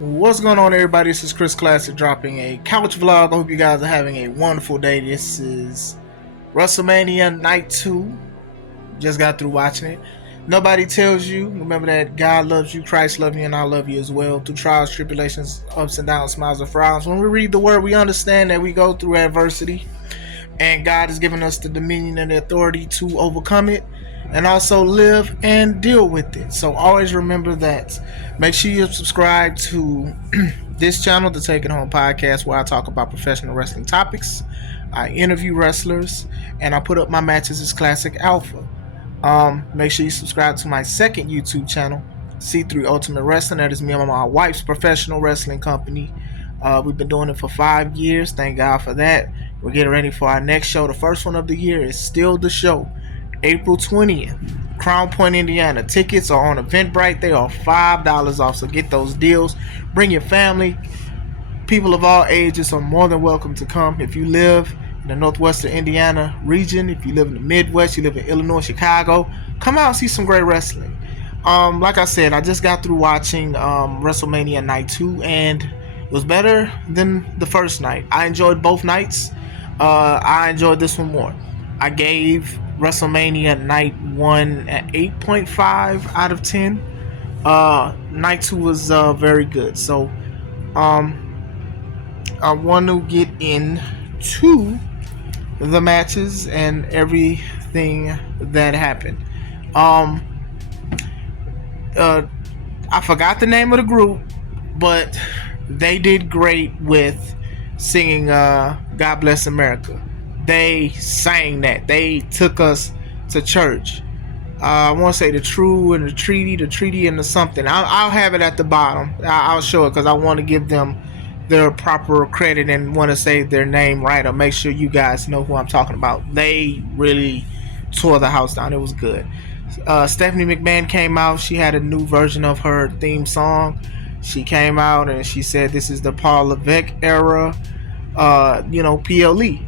What's going on, everybody? This is Chris Classic dropping a couch vlog. I hope you guys are having a wonderful day. This is Wrestlemania Night 2. Just got through watching it. Nobody tells you. Remember that God loves you, Christ loves you, and I love you as well. Through trials, tribulations, ups and downs, smiles and frowns. When we read the word, we understand that we go through adversity. And God has given us the dominion and the authority to overcome it and also live and deal with it. So always remember that. Make sure you subscribe to this channel, the Take It Home Podcast, where I talk about professional wrestling topics. I interview wrestlers and I put up my matches as Classic Alpha. Make sure you subscribe to my second YouTube channel, C3 Ultimate Wrestling. That is me and my wife's professional wrestling company. We've been doing it for 5 years. Thank God for that. We're getting ready for our next show. The first one of the year is still the show. April 20th, Crown Point, Indiana. Tickets are on Eventbrite. They are $5 off, so get those deals. Bring your family. People of all ages are more than welcome to come. If you live in the northwestern Indiana region, if you live in the Midwest, you live in Illinois, Chicago, come out and see some great wrestling. Like I said, I just got through watching WrestleMania Night 2, and it was better than the first night. I enjoyed both nights. I enjoyed this one more. I gave WrestleMania Night 1 at 8.5 out of 10. Night 2 was very good. So I want to get into the matches and everything that happened. I forgot the name of the group, but they did great with singing God Bless America. They sang that. They took us to church. I want to say the True and the Treaty and the something. I'll have it at the bottom. I'll show it because I want to give them their proper credit and want to say their name right, or make sure you guys know who I'm talking about. They really tore the house down. It was good. Stephanie McMahon came out. She had a new version of her theme song. She came out and she said this is the Paul Levesque era. PLE.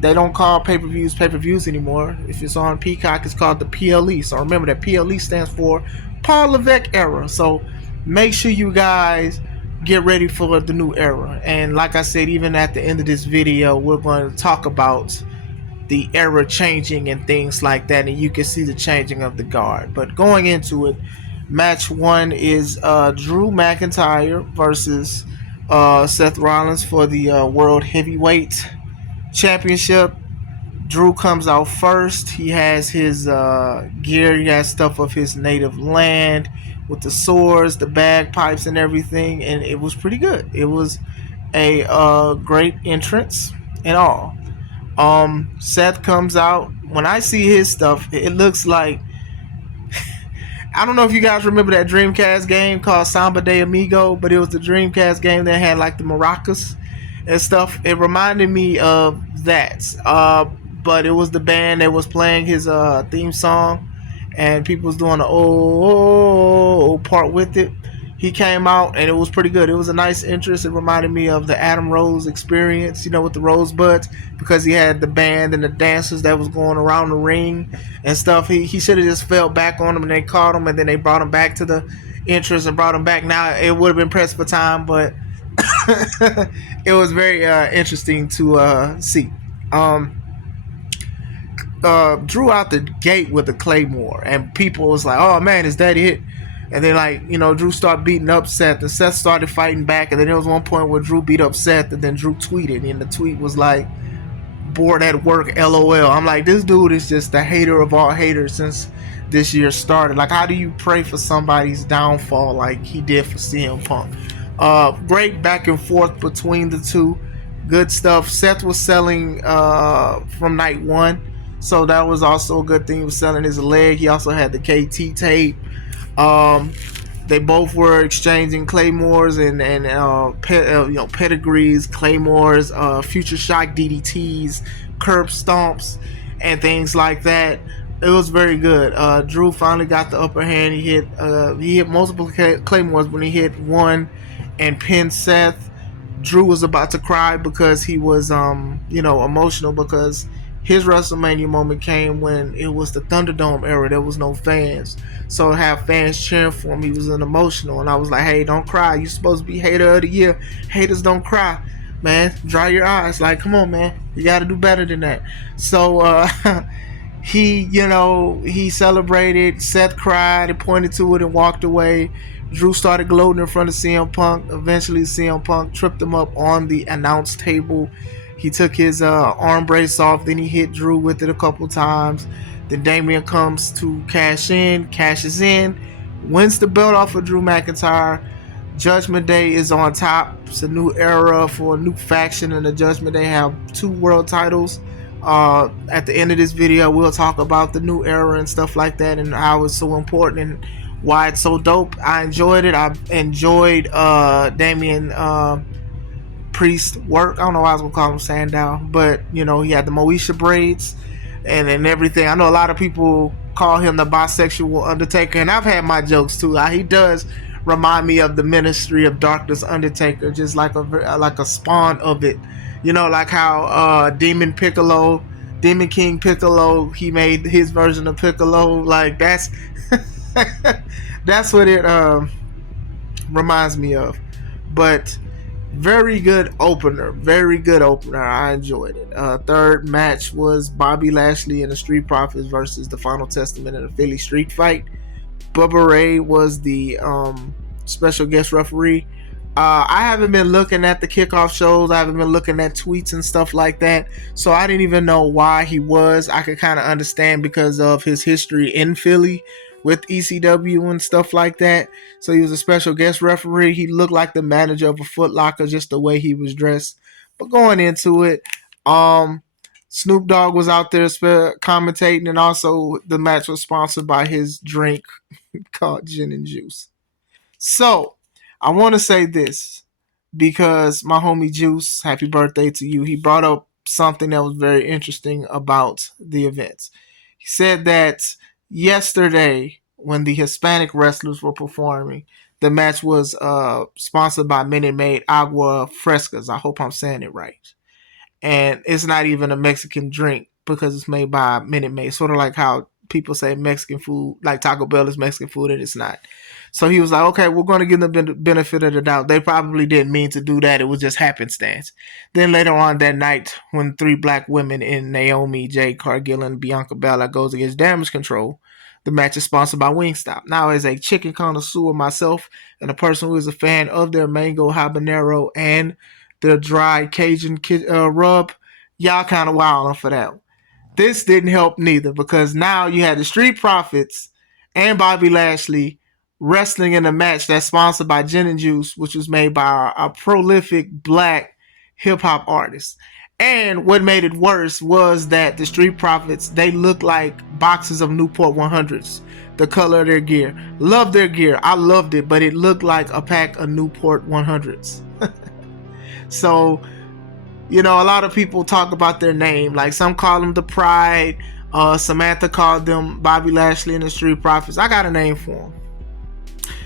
They don't call pay-per-views anymore. If it's on Peacock, it's called the PLE. So remember that PLE stands for Paul Levesque era. So make sure you guys get ready for the new era. And like I said, even at the end of this video, we're going to talk about the era changing and things like that, and you can see the changing of the guard. But going into it, match 1 is Drew McIntyre versus Seth Rollins for the World Heavyweight Championship. Drew comes out first. He has his gear. He has stuff of his native land with the swords, the bagpipes, and everything. And it was pretty good. It was a great entrance and all. Seth comes out. When I see his stuff, it looks like I don't know if you guys remember that Dreamcast game called Samba de Amigo, but it was the Dreamcast game that had like the maracas and stuff. It reminded me of that. But it was the band that was playing his theme song, and people was doing the oh part with it. He came out and it was pretty good. It was a nice entrance. It reminded me of the Adam Rose experience, with the Rosebuds, because he had the band and the dancers that was going around the ring and stuff. He should have just fell back on them and they caught him, and then they brought him back to the entrance and brought him back. Now it would have been pressed for time, but it was very interesting to see. Drew out the gate with a Claymore, and people was like, "Oh man, is that it?" And then Drew started beating up Seth, and Seth started fighting back. And then there was one point where Drew beat up Seth, and then Drew tweeted, and the tweet was like, "Bored at work, LOL." I'm like, this dude is just the hater of all haters since this year started. Like, how do you pray for somebody's downfall like he did for CM Punk? Great back and forth between the two. Good stuff. Seth was selling from night 1, so that was also a good thing. He was selling his leg. He also had the KT tape. They both were exchanging claymores and pedigrees, claymores, future shock DDTs, curb stomps, and things like that. It was very good. Drew finally got the upper hand. He hit multiple claymores when he hit one and pinned Seth. Drew was about to cry because he was emotional because his WrestleMania moment came when it was the Thunderdome era. There was no fans. So to have fans cheering for him, he was an emotional. And I was like, hey, don't cry. You're supposed to be hater of the year. Haters don't cry. Man, dry your eyes. Like, come on, man. You got to do better than that. So, he celebrated. Seth cried and pointed to it and walked away. Drew started gloating in front of CM Punk. Eventually, CM Punk tripped him up on the announce table. He took his arm brace off. Then he hit Drew with it a couple times. Then Damian comes to cashes in, wins the belt off of Drew McIntyre. Judgment Day is on top. It's a new era for a new faction, and the Judgment Day have 2 world titles. At the end of this video, we'll talk about the new era and stuff like that, and how it's so important and why it's so dope. I enjoyed it. I enjoyed Damian Priest work. I don't know why I was gonna call him Sandow, but he had the Moesha braids and everything. I know a lot of people call him the bisexual Undertaker, and I've had my jokes too. He does remind me of the Ministry of Darkness Undertaker, just like a spawn of it. Like how Demon King Piccolo, he made his version of Piccolo. Like that's that's what it reminds me of. But very good opener. I enjoyed it. Third match was Bobby Lashley and the Street Profits versus the Final Testament in a Philly street fight. Bubba Ray was the special guest referee. I haven't been looking at the kickoff shows. I haven't been looking at tweets and stuff like that. So I didn't even know why he was. I could kind of understand because of his history in Philly with ECW and stuff like that. So he was a special guest referee. He looked like the manager of a Foot Locker, just the way he was dressed. But going into it, Snoop Dogg was out there commentating, and also the match was sponsored by his drink called Gin and Juice. So I want to say this because my homie Juice, happy birthday to you, he brought up something that was very interesting about the events. He said that yesterday, when the Hispanic wrestlers were performing, the match was sponsored by Minute Maid Agua Frescas. I hope I'm saying it right. And it's not even a Mexican drink because it's made by Minute Maid. Sort of like how people say Mexican food, like Taco Bell is Mexican food, and it's not. So he was like, okay, we're going to give them the benefit of the doubt. They probably didn't mean to do that. It was just happenstance. Then later on that night, when 3 black women in Naomi, Jade Cargill, and Bianca Belair goes against Damage Control, the match is sponsored by Wingstop. Now, as a chicken connoisseur myself and a person who is a fan of their mango habanero and their dry Cajun rub, y'all kind of wilding for that one. This didn't help neither, because now you had the Street Profits and Bobby Lashley wrestling in a match that's sponsored by Gin and Juice, which was made by a prolific black hip-hop artist. And what made it worse was that the Street Profits, they looked like boxes of Newport 100s. The color of their gear. Loved their gear. I loved it, but it looked like a pack of Newport 100s. So, a lot of people talk about their name. Like, some call them the Pride. Samantha called them Bobby Lashley and the Street Profits. I got a name for them.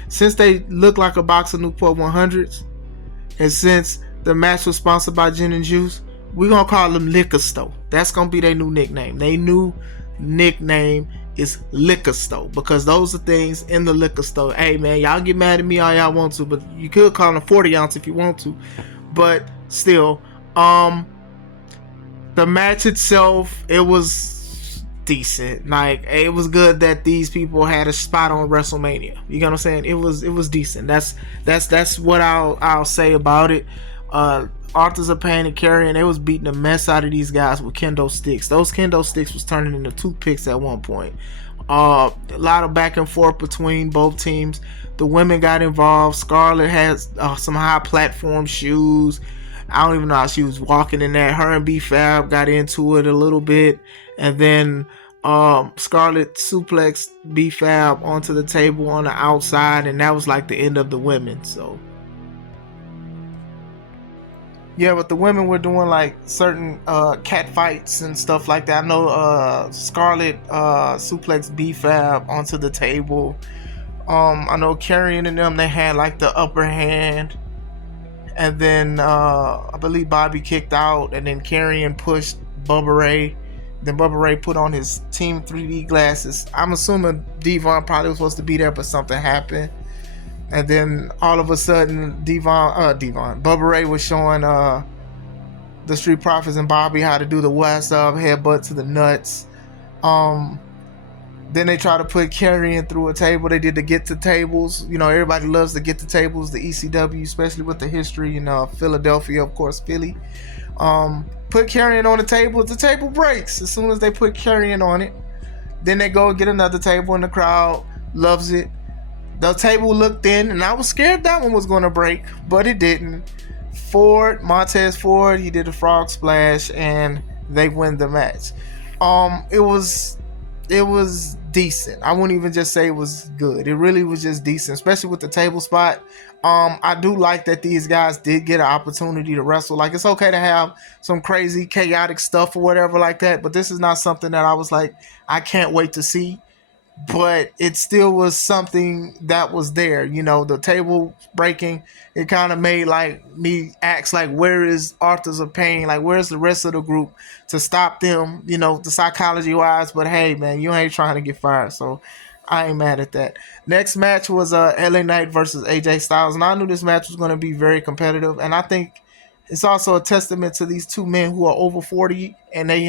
Since they look like a box of Newport 100s, and since the match was sponsored by Gin and Juice, we're going to call them Liquor Store. That's going to be their new nickname. Their new nickname is Liquor Store, because those are things in the liquor store. Hey, man, y'all get mad at me all y'all want to, but you could call them 40 ounce if you want to. But still, the match itself, it was decent. Like, it was good that these people had a spot on WrestleMania. You know what I'm saying? It was decent. That's what I'll say about it. Arthurs of Pain and Carrion, they was beating the mess out of these guys with kendo sticks. Those kendo sticks was turning into toothpicks at one point. A lot of back and forth between both teams. The women got involved. Scarlett has some high platform shoes. I don't even know how she was walking in that. Her and B-Fab got into it a little bit, and then Scarlett suplexed B-Fab onto the table on the outside, and that was like the end of the women. So yeah, but the women were doing like certain cat fights and stuff like that. I know Scarlett suplexed B-Fab onto the table. I know Karrion and them, they had like the upper hand. And then I believe Bobby kicked out, and then Karrion pushed Bubba Ray Then Bubba Ray put on his Team 3D glasses. I'm assuming Devon probably was supposed to be there, but something happened. And then all of a sudden, Bubba Ray was showing the Street Profits and Bobby how to do the what's up headbutt to the nuts. Then they try to put Carrion through a table. They did the get to tables. You know, everybody loves the get to tables, the ECW, especially with the history in Philadelphia, of course, Philly. Put Carrion on the table. The table breaks as soon as they put Carrion on it. Then they go and get another table, and the crowd loves it. The table looked thin, and I was scared that one was going to break, but it didn't. Montez Ford, he did a frog splash, and they win the match. It was decent. I wouldn't even just say it was good. It really was just decent, especially with the table spot. I do like that these guys did get an opportunity to wrestle. Like, it's okay to have some crazy, chaotic stuff or whatever like that, but this is not something that I was like, I can't wait to see. But it still was something that was there. You know, the table breaking, it kind of made like me ask, like, where is Authors of Pain? Like, where's the rest of the group to stop them, you know, the psychology wise? But hey, man, you ain't trying to get fired, so I ain't mad at that. Next match was LA Knight versus AJ Styles, and I knew this match was going to be very competitive, and I think it's also a testament to these two men who are over 40, and they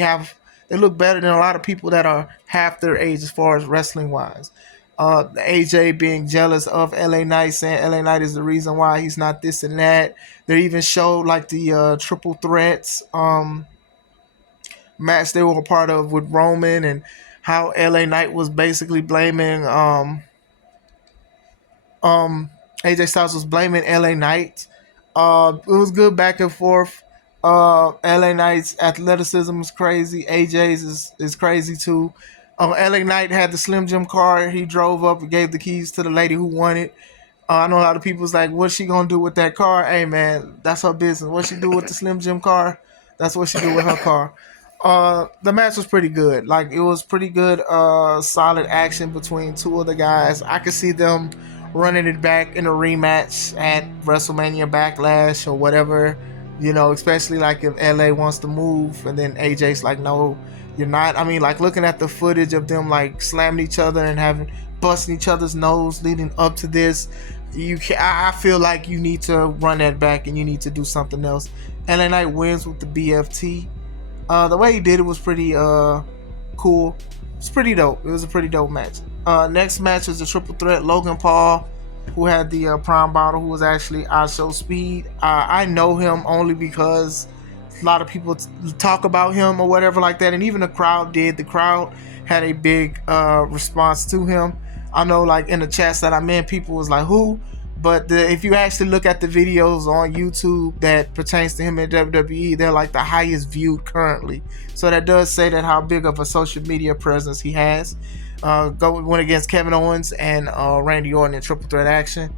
look better than a lot of people that are half their age as far as wrestling wise. AJ being jealous of LA Knight, saying LA Knight is the reason why he's not this and that. They even showed like the triple threats match they were a part of with Roman, and how LA Knight was basically blaming AJ Styles was blaming LA Knight. It was good back and forth. LA Knight's athleticism is crazy. AJ's is crazy too. LA Knight had the Slim Jim car. He drove up and gave the keys to the lady who won it. I know a lot of people's like, what's she gonna do with that car? Hey man, that's her business. What she do with the Slim Jim car? That's what she do with her car. The match was pretty good. Like, it was pretty good, solid action between two of the guys. I could see them running it back in a rematch at WrestleMania Backlash or whatever. You know, especially like if LA wants to move, and then AJ's like, no, you're not. I mean, like, looking at the footage of them like slamming each other and having busting each other's nose leading up to this, I feel like you need to run that back and you need to do something else. LA Knight wins with the BFT. The way he did it was pretty cool. It's pretty dope. It was a pretty dope match. Next match was a triple threat. Logan Paul, who had the Prime Bottle, who was actually ISO Speed. I know him only because a lot of people talk about him or whatever like that, and even the crowd did. The crowd had a big response to him. I know, like, in the chats that I'm in, people was like, who? But if you actually look at the videos on YouTube that pertains to him in WWE, they're like the highest viewed currently. So that does say that how big of a social media presence he has. Went against Kevin Owens and Randy Orton in triple threat action.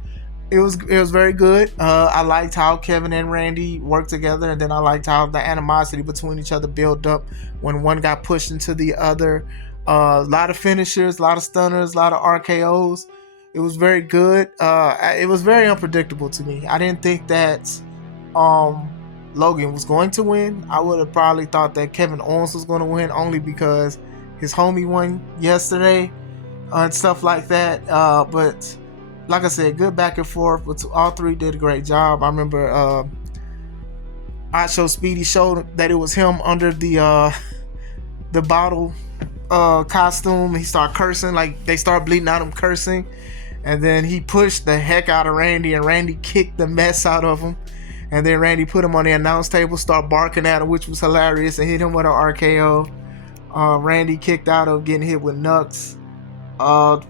It was very good. I liked how Kevin and Randy worked together, and then I liked how the animosity between each other built up when one got pushed into the other. A lot of finishers, a lot of stunners, a lot of RKOs. It was very good. It was very unpredictable to me. I didn't think that Logan was going to win. I would have probably thought that Kevin Owens was going to win, only because his homie won yesterday and stuff like that. But like I said, good back and forth. But all three did a great job. I remember I showed Speedy showed that it was him under the bottle costume. He started cursing, like they started bleeding out him cursing, and then he pushed the heck out of Randy, and Randy kicked the mess out of him, and then Randy put him on the announce table, started barking at him, which was hilarious, and hit him with an RKO. Randy kicked out of getting hit with Nux.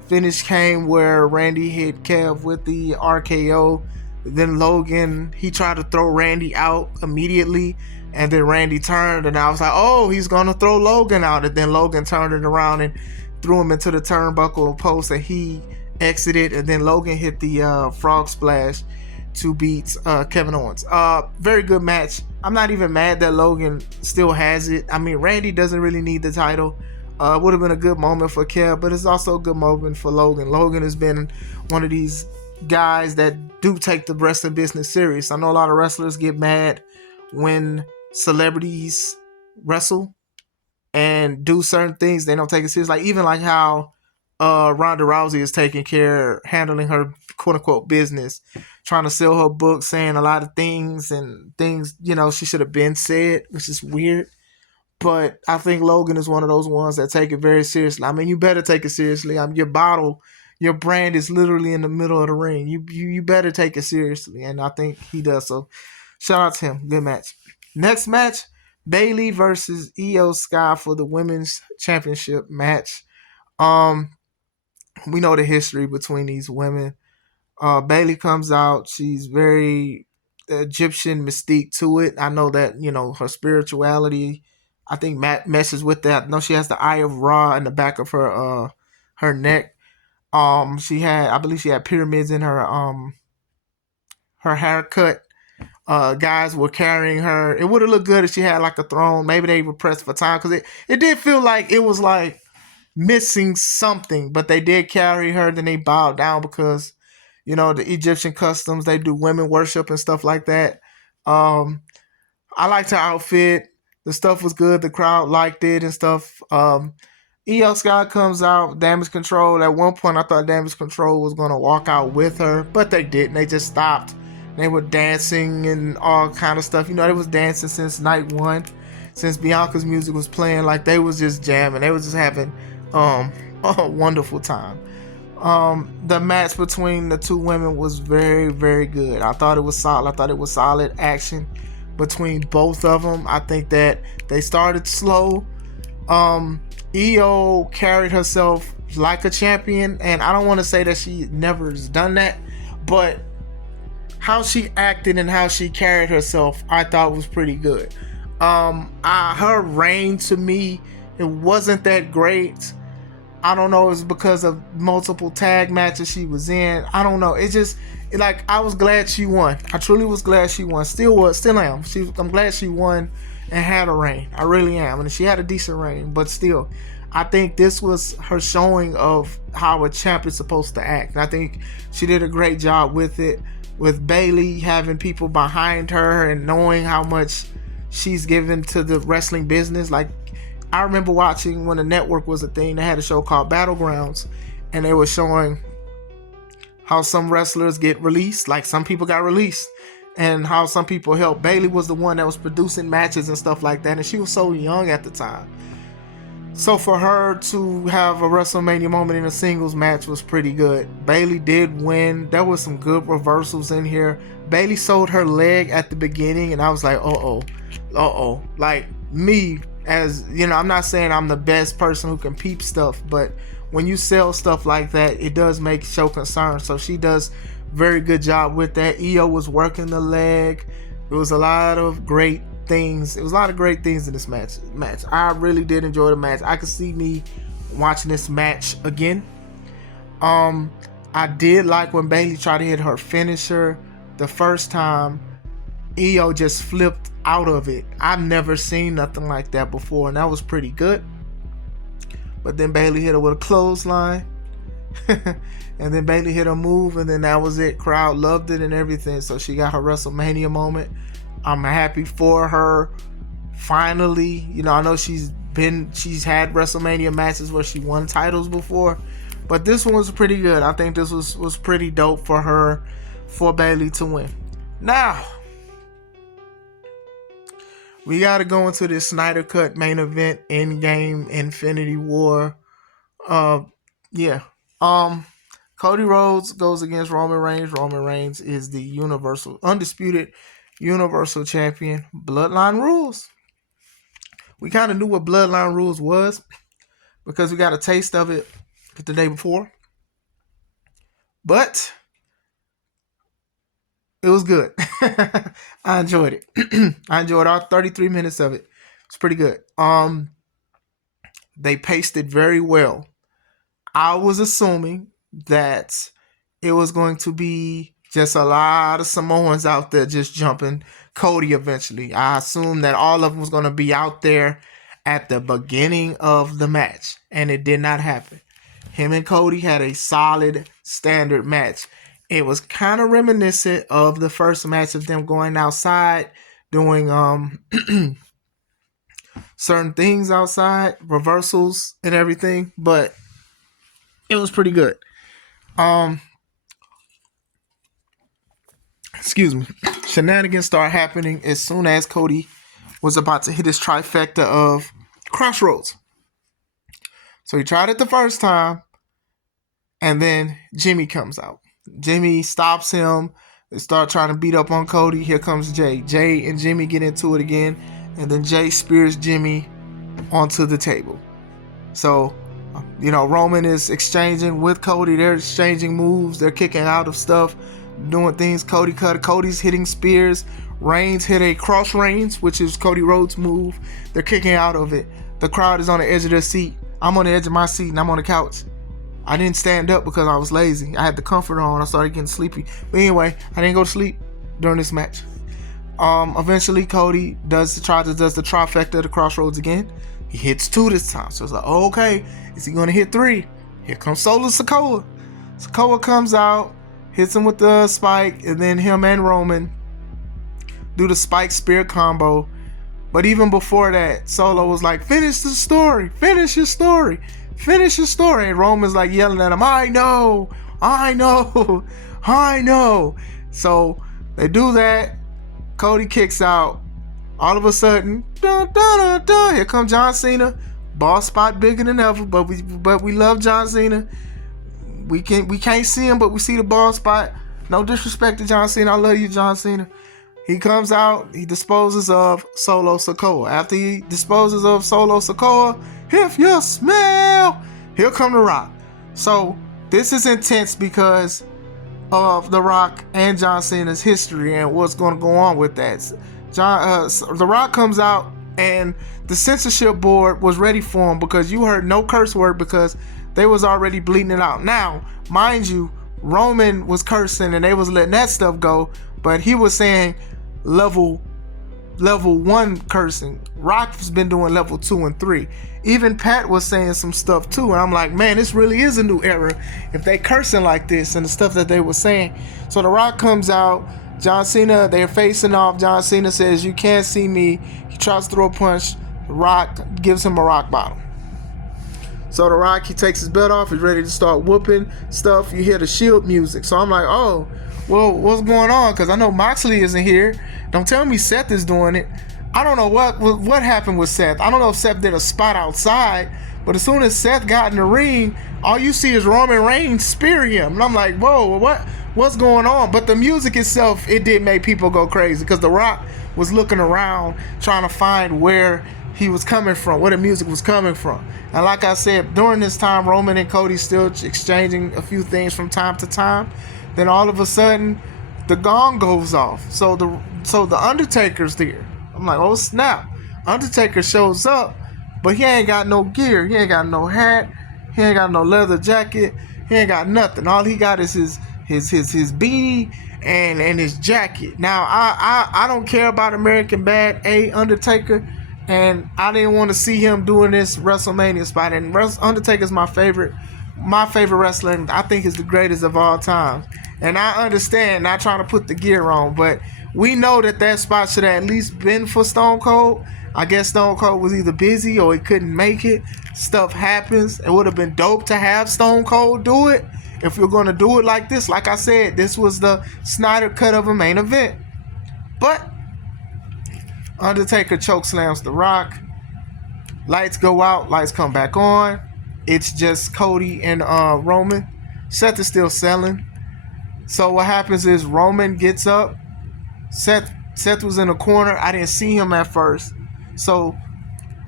Finish came where Randy hit Kev with the RKO. Then Logan, he tried to throw Randy out immediately, and then Randy turned, and I was like, oh, he's gonna throw Logan out. And then Logan turned it around and threw him into the turnbuckle post, and he exited, and then Logan hit the frog splash to beat Kevin Owens. Very good match. I'm not even mad that Logan still has it. I mean, Randy doesn't really need the title. Would have been a good moment for Kev, but it's also a good moment for Logan. Logan has been one of these guys that do take the wrestling business serious. I know a lot of wrestlers get mad when celebrities wrestle, and do certain things, they don't take it serious. Like even like how Ronda Rousey is taking care, handling her quote unquote business, trying to sell her book, saying a lot of things and things, she should have been said, which is weird. But I think Logan is one of those ones that take it very seriously. I mean, you better take it seriously. Your brand is literally in the middle of the ring. You better take it seriously, and I think he does. So, shout out to him. Good match. Next match, Bayley versus Io Sky for the women's championship match. Um, we know the history between these women. Bayley comes out. She's very Egyptian mystique to it. I know that her spirituality. I think Matt messes with that. I know she has the Eye of Ra in the back of her neck. I believe she had pyramids in her haircut. Guys were carrying her. It would have looked good if she had like a throne. Maybe they were pressed for time because it did feel like it was like missing something, but they did carry her. Then they bowed down because the Egyptian customs, they do women worship and stuff like that. I liked her outfit. The stuff was good. The crowd liked it and stuff. Io Sky comes out, Damage Control. At one point, I thought Damage Control was going to walk out with her, but they didn't. They just stopped. They were dancing and all kind of stuff. They was dancing since night one, since Bianca's music was playing. Like, they was just jamming. They was just having a wonderful time. The match between the two women was very, very good. I thought it was solid. I thought it was solid action between both of them. I think that they started slow. Io carried herself like a champion, and I don't want to say that she never has done that, but how she acted and how she carried herself, I thought was pretty good. Her reign, to me, it wasn't that great. I don't know, it's because of multiple tag matches she was in. I don't know. It just, like, I was glad she won. I truly was glad she won. Still am. I'm glad she won and had a reign. I really am. And she had a decent reign, but still, I think this was her showing of how a champ is supposed to act. And I think she did a great job with it, with Bayley having people behind her and knowing how much she's given to the wrestling business. Like, I remember watching when the network was a thing, they had a show called Battlegrounds, and they were showing how some wrestlers get released, like some people got released, and how some people helped. Bayley was the one that was producing matches and stuff like that, and she was so young at the time. So for her to have a WrestleMania moment in a singles match was pretty good. Bayley did win. There was some good reversals in here. Bayley sold her leg at the beginning, and I was like, uh-oh. Like, me, as I'm not saying I'm the best person who can peep stuff, but when you sell stuff like that, it does show concern. So she does very good job with that. Io was working the leg. It was a lot of great things. It was a lot of great things in this match. I really did enjoy the match. I could see me watching this match again. I did like when Bayley tried to hit her finisher the first time. Io just flipped out of it. I've never seen nothing like that before, and that was pretty good. But then Bayley hit her with a clothesline. And then Bayley hit her move, and then that was it. Crowd loved it and everything. So she got her WrestleMania moment. I'm happy for her. Finally, I know she's had WrestleMania matches where she won titles before, but this one was pretty good. I think this was pretty dope for her, for Bayley to win. Now, we got to go into this Snyder Cut main event, Endgame, Infinity War. Cody Rhodes goes against Roman Reigns. Roman Reigns is the undisputed Universal Champion. Bloodline Rules. We kind of knew what Bloodline Rules was because we got a taste of it the day before. But it was good. I enjoyed it. I enjoyed all 33 minutes of it. It's pretty good. They paced it very well. I was assuming that it was going to be just a lot of Samoans out there just jumping Cody eventually. I assumed that all of them was going to be out there at the beginning of the match, and it did not happen. Him and Cody had a solid standard match. It was kind of reminiscent of the first match of them going outside doing certain things outside, reversals and everything, but it was pretty good. Excuse me. Shenanigans start happening as soon as Cody was about to hit his trifecta of Crossroads. So he tried it the first time, and then Jimmy comes out. Jimmy stops him. They start trying to beat up on Cody. Here comes Jay. Jay and Jimmy get into it again, and then Jay spears Jimmy onto the table. So, Roman is exchanging with Cody. They're exchanging moves. They're kicking out of stuff, doing things. Cody's hitting spears. Reigns hit a cross Reigns, which is Cody Rhodes' move. They're kicking out of it. The crowd is on the edge of their seat. I'm on the edge of my seat, and I'm on the couch. I didn't stand up because I was lazy. I had the comforter on. I started getting sleepy. But anyway, I didn't go to sleep during this match. Eventually, Cody does the trifecta of the Crossroads again. He hits 2 this time. So it's like, okay, is he going to hit 3? Here comes Solo Sikoa. Sikoa comes out, hits him with the spike, and then him and Roman do the spike spear combo. But even before that, Solo was like, finish the story. Finish your story. Finish your story. And Roman's like yelling at him, I know. So they do that. Cody kicks out. All of a sudden, dun, dun, dun, dun, here comes John Cena. Ball spot bigger than ever, but we love John Cena. We can't see him, but we see the ball spot. No disrespect to John Cena. I love you, John Cena. He comes out. He disposes of Solo Sikoa. After he disposes of Solo Sikoa, if you smell, here come The Rock. So this is intense because of The Rock and John Cena's history and what's going to go on with that. The Rock comes out and the censorship board was ready for him because you heard no curse word because they was already bleeding it out. Now, mind you, Roman was cursing and they was letting that stuff go, but he was saying level 1 cursing. Rock has been doing level 2 and 3. Even Pat was saying some stuff too, and I'm like, man, this really is a new era if they cursing like this and the stuff that they were saying. So The Rock comes out. John Cena, they're facing off. John Cena says, you can't see me. He tries to throw a punch. The Rock gives him a rock bottom. So The Rock, he takes his belt off. He's ready to start whooping stuff. You hear the Shield music. So I'm like, oh, well, what's going on? Because I know Moxley isn't here. Don't tell me Seth is doing it. I don't know what happened with Seth. I don't know if Seth did a spot outside, but as soon as Seth got in the ring, all you see is Roman Reigns spear him. And I'm like, whoa, what's going on? But the music itself, it did make people go crazy because The Rock was looking around trying to find where he was coming from, where the music was coming from. And like I said, during this time, Roman and Cody still exchanging a few things from time to time. Then all of a sudden, the gong goes off. So the Undertaker's there. I'm like, oh snap. Undertaker shows up, but he ain't got no gear. He ain't got no hat. He ain't got no leather jacket. He ain't got nothing. All he got is his beanie and his jacket. Now I don't care about American Bad A Undertaker, and I didn't want to see him doing this WrestleMania spot. And Undertaker's my favorite wrestler. I think is the greatest of all time. And I understand not trying to put the gear on, but we know that spot should have at least been for Stone Cold. I guess Stone Cold was either busy or he couldn't make it. Stuff happens. It would have been dope to have Stone Cold do it. If you're going to do it like this, like I said, this was the Snyder cut of a main event. But Undertaker chokeslams The Rock. Lights go out. Lights come back on. It's just Cody and Roman. Seth is still selling. So what happens is Roman gets up. Seth was in the corner. I didn't see him at first. So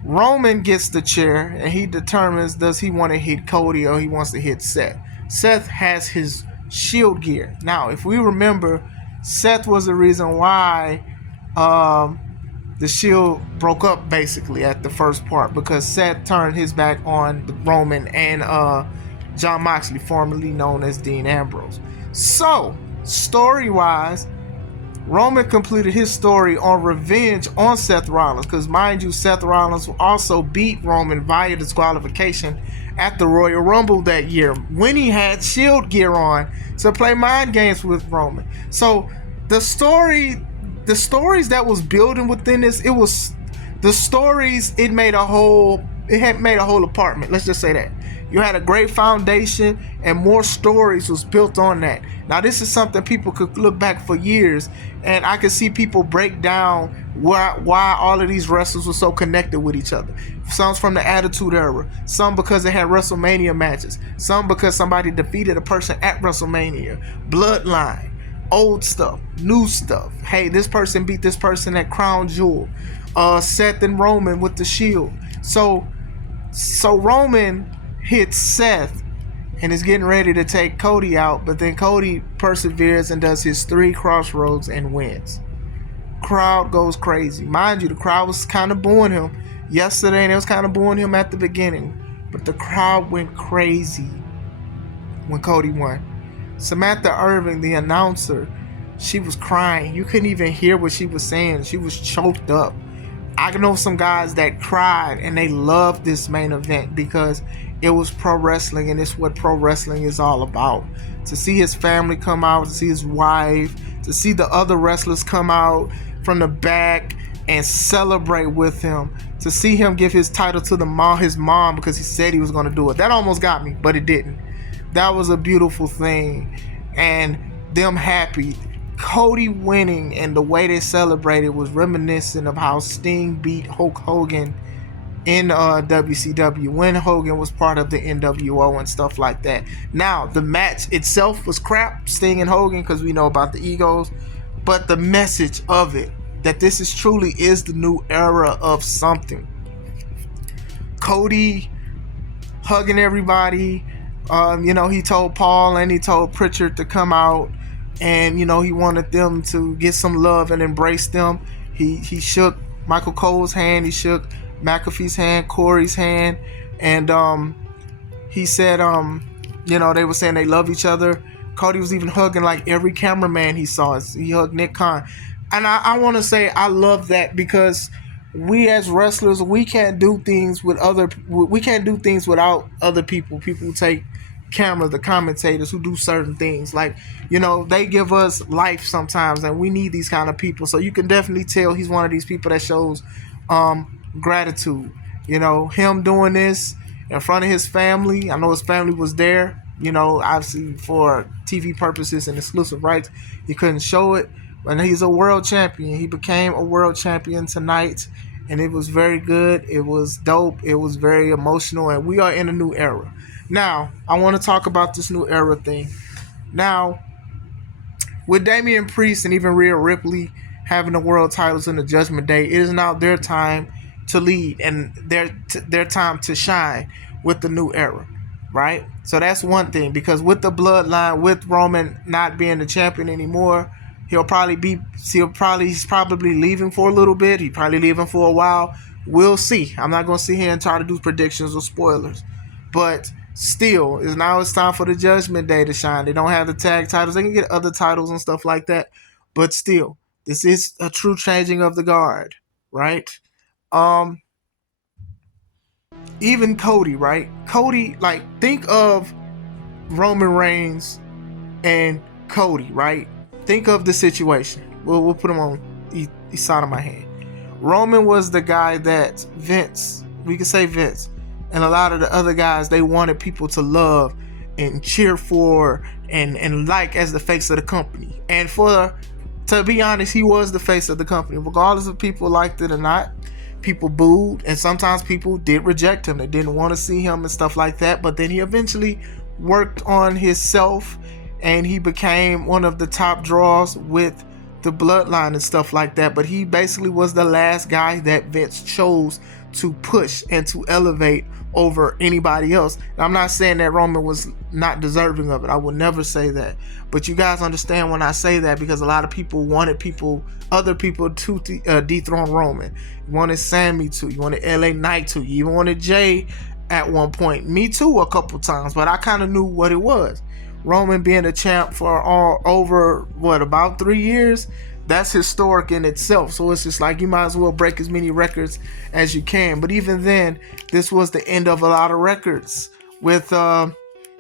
Roman gets the chair and he determines does he want to hit Cody or he wants to hit Seth. Seth has his Shield gear. Now, if we remember, Seth was the reason why the Shield broke up basically at the first part because Seth turned his back on Roman and Jon Moxley, formerly known as Dean Ambrose. So, story-wise, Roman completed his story on revenge on Seth Rollins because, mind you, Seth Rollins also beat Roman via disqualification at the Royal Rumble that year when he had Shield gear on to play mind games with Roman. So the stories that was building within this, the stories, it had made a whole apartment. Let's just say that. You had a great foundation, and more stories was built on that. Now, this is something people could look back for years, and I could see people break down why all of these wrestlers were so connected with each other. Some from the Attitude Era, some because they had WrestleMania matches, some because somebody defeated a person at WrestleMania. Bloodline, old stuff, new stuff. Hey, this person beat this person at Crown Jewel. Seth and Roman with the Shield. So Roman hits Seth and is getting ready to take Cody out, but then Cody perseveres and does his 3 crossroads and wins. Crowd goes crazy. Mind you, the crowd was kind of booing him yesterday, and it was kind of booing him at the beginning, but the crowd went crazy when Cody won. Samantha Irving, the announcer, she was crying. You couldn't even hear what she was saying. She was choked up. I know some guys that cried, and they loved this main event because it was pro wrestling, and it's what pro wrestling is all about. To see his family come out, to see his wife, to see the other wrestlers come out from the back and celebrate with him, to see him give his title to his mom because he said he was going to do it. That almost got me, but it didn't. That was a beautiful thing, and them happy. Cody winning and the way they celebrated was reminiscent of how Sting beat Hulk Hogan in WCW when Hogan was part of the NWO and stuff like that. Now, the match itself was crap, Sting and Hogan, because we know about the egos, but the message of it, that this is truly is the new era of something. Cody hugging everybody. He told Paul and he told Pritchard to come out, and he wanted them to get some love and embrace them. He shook Michael Cole's hand, he shook McAfee's hand, Corey's hand, and he said they were saying they love each other. Cody was even hugging like every cameraman he saw. He hugged Nick Khan, and I want to say I love that, because we as wrestlers, we can't do things without other people who take cameras, the commentators who do certain things. Like, they give us life sometimes, and we need these kind of people. So you can definitely tell he's one of these people that shows gratitude. Him doing this in front of his family. I know his family was there, obviously for TV purposes and exclusive rights, he couldn't show it, but he's a world champion. He became a world champion tonight, and it was very good. It was dope. It was very emotional, and we are in a new era. Now, I want to talk about this new era thing. Now, with Damian Priest and even Rhea Ripley having the world titles in the Judgment Day, it is now their time to lead and their time to shine with the new era, right? So that's one thing, because with the bloodline, with Roman not being the champion anymore, he's probably leaving for a little bit. He's probably leaving for a while. We'll see. I'm not going to sit here and try to do predictions or spoilers, but still, it's time for the Judgment Day to shine. They don't have the tag titles. They can get other titles and stuff like that, but still, this is a true changing of the guard, right? Even Cody, right? Cody, like, think of Roman Reigns and Cody, right? Think of the situation. We'll put him on each side of my hand. Roman was the guy that we could say Vince, and a lot of the other guys, they wanted people to love and cheer for and like as the face of the company. And to be honest, he was the face of the company. Regardless if people liked it or not, people booed, and sometimes people did reject him. They didn't want to see him and stuff like that. But then he eventually worked on himself, and he became one of the top draws with the bloodline and stuff like that. But he basically was the last guy that Vince chose to push and to elevate over anybody else. Now, I'm not saying that Roman was not deserving of it. I would never say that. But you guys understand when I say that, because a lot of people wanted other people to dethrone Roman. You wanted Sammy to. You wanted LA Knight to. You even wanted Jay at one point. Me too, a couple times. But I kind of knew what it was. Roman being a champ for over about 3 years, that's historic in itself. So it's just like you might as well break as many records as you can. But even then, this was the end of a lot of records. It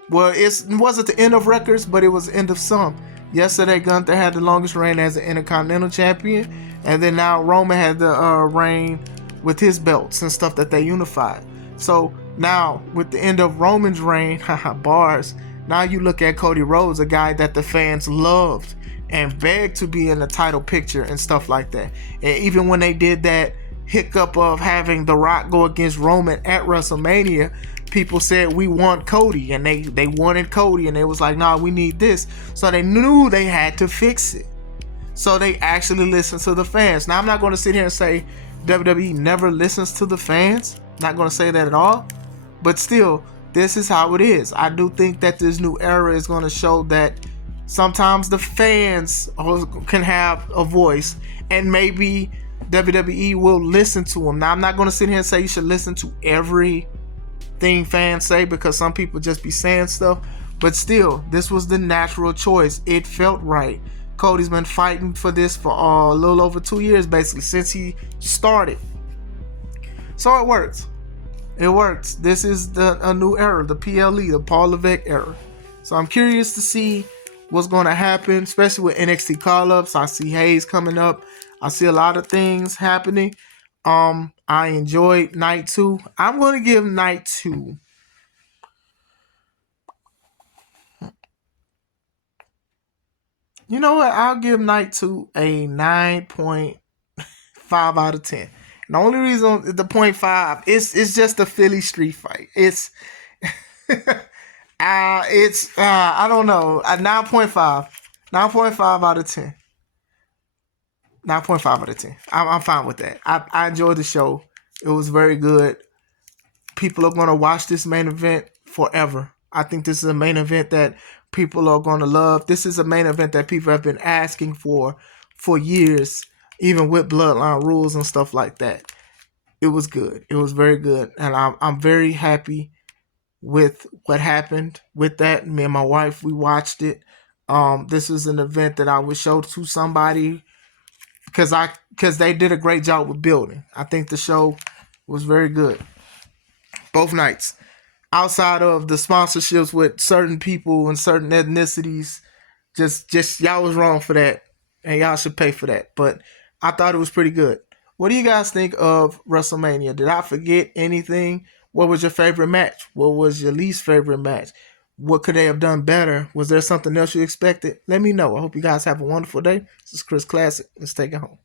wasn't the end of records, but it was the end of some. Yesterday, Gunther had the longest reign as an Intercontinental Champion, and then now Roman had the reign with his belts and stuff that they unified. So now with the end of Roman's reign, bars, now you look at Cody Rhodes, a guy that the fans loved and begged to be in the title picture and stuff like that. And even when they did that hiccup of having The Rock go against Roman at WrestleMania, people said we want Cody, and they wanted Cody, and they was like, nah, we need this. So they knew they had to fix it. So they actually listened to the fans. Now I'm not going to sit here and say WWE never listens to the fans. Not going to say that at all. But still, this is how it is. I do think that this new era is going to show that sometimes the fans can have a voice, and maybe WWE will listen to them. Now I'm not going to sit here and say you should listen to everything fans say, because some people just be saying stuff. But still, this was the natural choice. It felt right. Cody's been fighting for this for a little over 2 years, basically, since he started. So it works. It works. This is a new era, the PLE, the Paul Levesque era. So I'm curious to see what's going to happen, especially with NXT call-ups. I see Hayes coming up. I see a lot of things happening. I enjoyed night 2. I'm going to give night 2. You know what? I'll give night 2 a 9.5 out of 10. And the only reason the 0.5 it's just a Philly street fight. It's I don't know, a 9.5 out of 10. 9.5 out of 10. I'm fine with that. I enjoyed the show. It was very good. People are going to watch this main event forever. I think this is a main event that people are going to love. This is a main event that people have been asking for years, even with Bloodline rules and stuff like that. It was good. It was very good. And I'm very happy with what happened with that. Me and my wife, we watched it. This is an event that I would show to somebody because they did a great job with building. I think the show was very good. Both nights. Outside of the sponsorships with certain people and certain ethnicities, just y'all was wrong for that, and y'all should pay for that. But I thought it was pretty good. What do you guys think of WrestleMania? Did I forget anything? What was your favorite match? What was your least favorite match? What could they have done better? Was there something else you expected? Let me know. I hope you guys have a wonderful day. This is Chris Classic. Let's take it home.